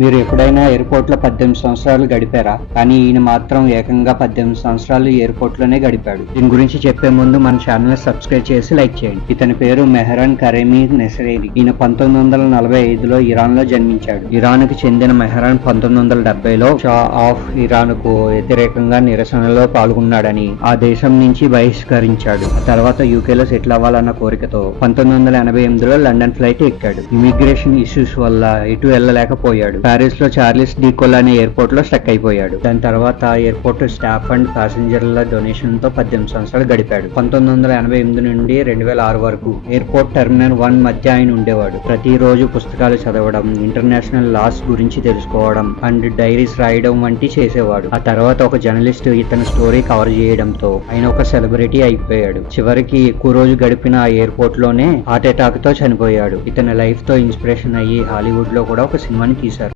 మీరు ఎప్పుడైనా ఎయిర్పోర్ట్ లో 18 సంవత్సరాలు గడిపారా? కానీ ఈయన మాత్రం ఏకంగా 18 సంవత్సరాలు ఎయిర్పోర్ట్ లోనే గడిపాడు. దీని గురించి చెప్పే ముందు మన ఛానల్ ని సబ్స్క్రైబ్ చేసి లైక్ చేయండి. ఇతని పేరు మెహరాన్ కరేమీ నెసరేరి. ఈయన 1945లో ఇరాన్ లో జన్మించాడు. ఇరాన్ కు చెందిన మెహరాన్ 1970లో షా ఆఫ్ ఇరాన్ కు వ్యతిరేకంగా నిరసనలో పాల్గొన్నాడని ఆ దేశం నుంచి బహిష్కరించాడు. ఆ తర్వాత యూకేలో సెటిల్ అవ్వాలన్న కోరికతో 1988లో లండన్ ఫ్లైట్ ఎక్కాడు. ఇమిగ్రేషన్ ఇష్యూస్ వల్ల ఇటు వెళ్ళలేకపోయాడు. పారిస్ లో చార్లిస్ డికోల్ అనే ఎయిర్పోర్ట్ లో స్టక్ అయిపోయాడు. దాని తర్వాత ఎయిర్పోర్ట్ స్టాఫ్ అండ్ ప్యాసింజర్ల డొనేషన్ తో 18 సంవత్సరాలు గడిపాడు. 1988 నుండి 2006 వరకు ఎయిర్పోర్ట్ టెర్మినల్ 1 మధ్య ఆయన ఉండేవాడు. ప్రతిరోజు పుస్తకాలు చదవడం, ఇంటర్నేషనల్ లాస్ గురించి తెలుసుకోవడం అండ్ డైరీస్ రాయడం వంటి చేసేవాడు. ఆ తర్వాత ఒక జర్నలిస్ట్ ఇతని స్టోరీ కవర్ చేయడంతో ఆయన ఒక సెలబ్రిటీ అయిపోయాడు. చివరికి ఎక్కువ రోజు గడిపిన ఆ ఎయిర్పోర్ట్ లోనే హార్ట్ అటాక్ తో చనిపోయాడు. ఇతని లైఫ్ తో ఇన్స్పిరేషన్ అయ్యి హాలీవుడ్ లో కూడా ఒక సినిమాని తీశారు.